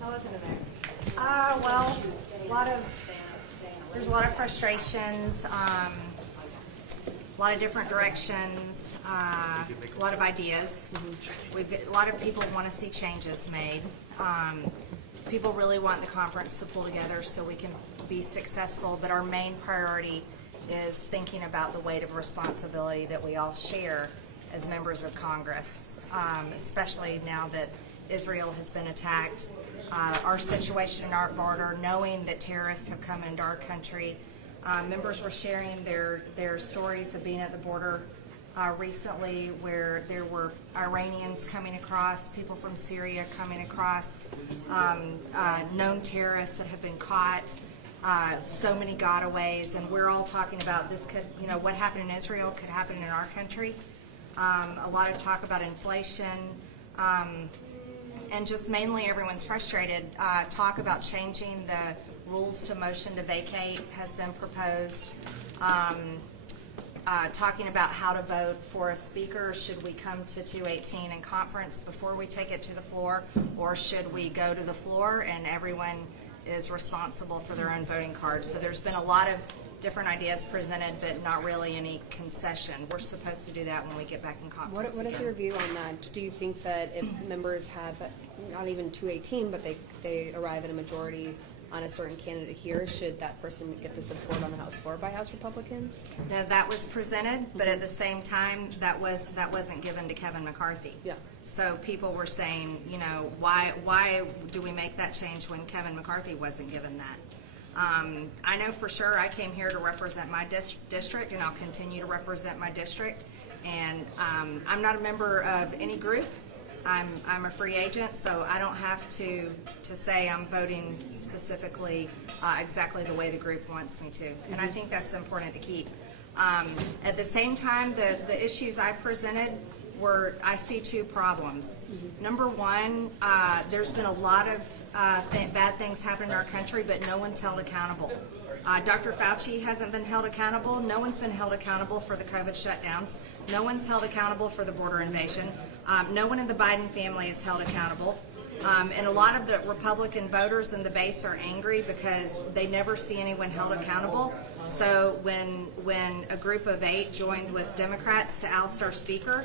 How was it in there? Well, there's a lot of frustrations, a lot of different directions, a lot of ideas. A lot of people want to see changes made. People really want the conference to pull together so we can be successful, but our main priority is thinking about the weight of responsibility that we all share as members of Congress, especially now that Israel has been attacked. Our situation in our border, knowing that terrorists have come into our country. Members were sharing their stories of being at the border recently, where there were Iranians coming across, people from Syria coming across, known terrorists that have been caught, so many gotaways, and we're all talking about this could, what happened in Israel could happen in our country. A lot of talk about inflation, and just mainly everyone's frustrated. Talk about changing the rules to motion to vacate has been proposed. Talking about how to vote for a speaker. Should we come to 218 in conference before we take it to the floor, or should we go to the floor and everyone is responsible for their own voting cards? So there's been a lot of different ideas presented, but not really any concession. We're supposed to do that when we get back in conference. What is your view on that? Do you think that if members have not even 218, but they arrive at a majority on a certain candidate here, should that person get the support on the House floor by House Republicans? That was presented, but at the same time, that wasn't given to Kevin McCarthy. Yeah. So people were saying, why do we make that change when Kevin McCarthy wasn't given that? I know for sure I came here to represent my district, and I'll continue to represent my district. And I'm not a member of any group. I'm a free agent, so I don't have to say I'm voting specifically exactly the way the group wants me to. And I think that's important to keep. At the same time, the issues I presented I see two problems. Number one, there's been a lot of bad things happen in our country, but no one's held accountable. Dr. Fauci hasn't been held accountable. No one's been held accountable for the COVID shutdowns. No one's held accountable for the border invasion. No one in the Biden family is held accountable. And a lot of the Republican voters in the base are angry because they never see anyone held accountable. So when a group of 8 joined with Democrats to oust our speaker,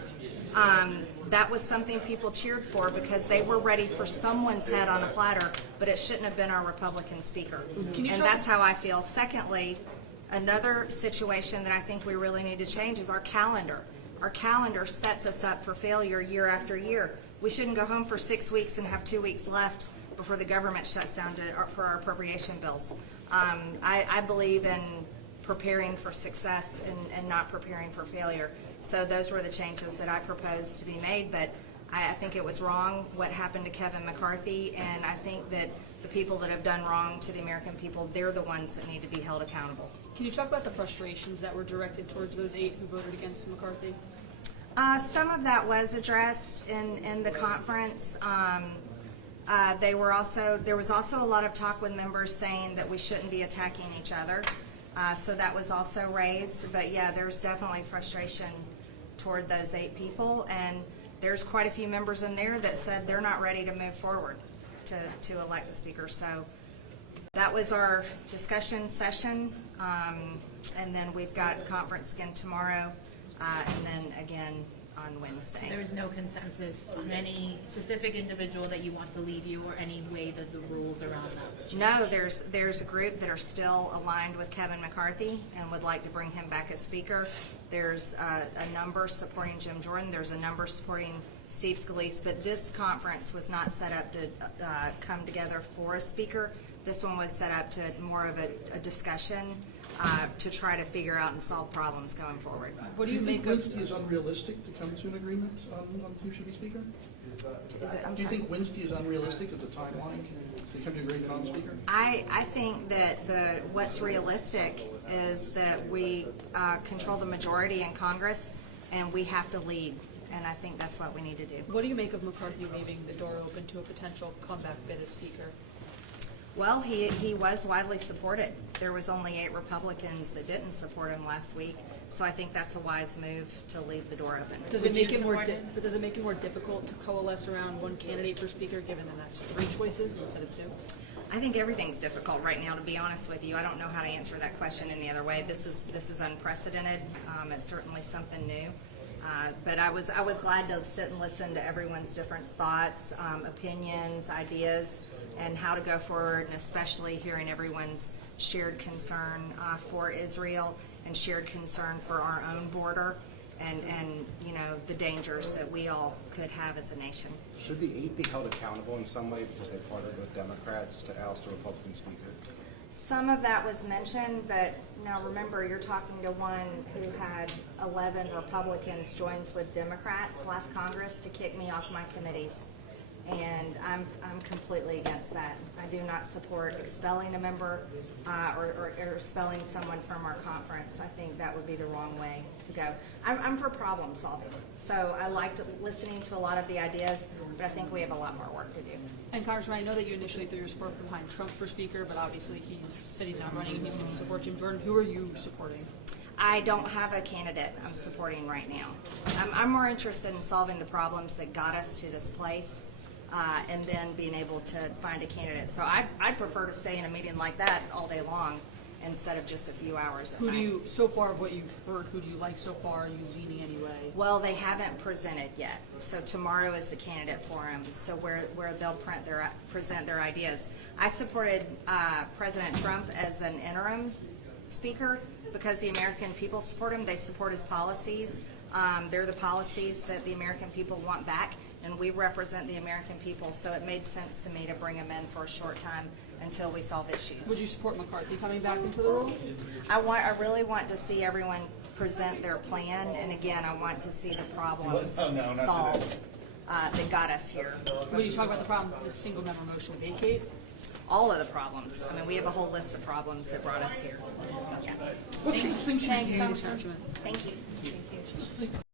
that was something people cheered for because they were ready for someone's head on a platter, but it shouldn't have been our Republican speaker. And that's how I feel. Secondly, another situation that I think we really need to change is our calendar. Our calendar sets us up for failure year after year. We shouldn't go home for 6 weeks and have 2 weeks left before the government shuts down for our appropriation bills. I believe in preparing for success and not preparing for failure. So those were the changes that I proposed to be made, but I think it was wrong what happened to Kevin McCarthy, and I think that the people that have done wrong to the American people, they're the ones that need to be held accountable. Can you talk about the frustrations that were directed towards those 8 who voted against McCarthy? Some of that was addressed in the conference. There was also a lot of talk with members saying that we shouldn't be attacking each other. So that was also raised. But yeah, there's definitely frustration toward those 8 people. And there's quite a few members in there that said they're not ready to move forward to elect a speaker. So that was our discussion session. And then we've got conference again tomorrow. And then again on Wednesday. There is no consensus on any specific individual that you want to lead you, or any way that the rules around that? No, there's a group that are still aligned with Kevin McCarthy and would like to bring him back as speaker. There's a number supporting Jim Jordan. There's a number supporting Steve Scalise. But this conference was not set up to come together for a speaker. This one was set up to more of a discussion to try to figure out and solve problems going forward. What do you think Wednesday is unrealistic to come to an agreement on who should be speaker? Do you think Wednesday is unrealistic as a timeline to come to an agreement on the speaker? I think that what's realistic is that we control the majority in Congress, and we have to lead. And I think that's what we need to do. What do you make of McCarthy leaving the door open to a potential comeback bid as speaker? Well, he was widely supported. There was only 8 Republicans that didn't support him last week, so I think that's a wise move to leave the door open. Does it Would make you it more? support him? But does it make it more difficult to coalesce around one candidate for speaker, given that that's 3 choices instead of 2? I think everything's difficult right now, to be honest with you. I don't know how to answer that question any other way. This is unprecedented. It's certainly something new. But I was glad to sit and listen to everyone's different thoughts, opinions, ideas, and how to go forward, and especially hearing everyone's shared concern for Israel and shared concern for our own border and you know, the dangers that we all could have as a nation. Should the 8 be held accountable in some way because they partnered with Democrats to oust a Republican speaker? Some of that was mentioned, but now remember, you're talking to one who had 11 Republicans joins with Democrats last Congress to kick me off my committees. And I'm completely against that. I do not support expelling a member or expelling someone from our conference. I think that would be the wrong way to go. I'm for problem solving. So I liked listening to a lot of the ideas, but I think we have a lot more work to do. And Congressman, I know that you initially threw your support behind Trump for speaker, but obviously he's said he's not running and he's going to support Jim Jordan. Who are you supporting? I don't have a candidate I'm supporting right now. I'm more interested in solving the problems that got us to this place. And then being able to find a candidate. So I'd prefer to stay in a meeting like that all day long instead of just a few hours at Who do night. you, so far of what you've heard, who do you like so far? Are you leaning any way? Well, they haven't presented yet. So tomorrow is the candidate forum, so where they'll present their ideas. I supported President Trump as an interim speaker because the American people support him. They support his policies. They're the policies that the American people want back, and we represent the American people, so it made sense to me to bring him in for a short time until we solve issues. Would you support McCarthy coming back into the role? I really want to see everyone present their plan, and again, I want to see the problems solved that got us here. When you talk about the problems, does single member motion vacate? All of the problems. I mean, we have a whole list of problems that brought us here. Yeah. What do you think should Thanks, be Congressman. Thank you. Thank you.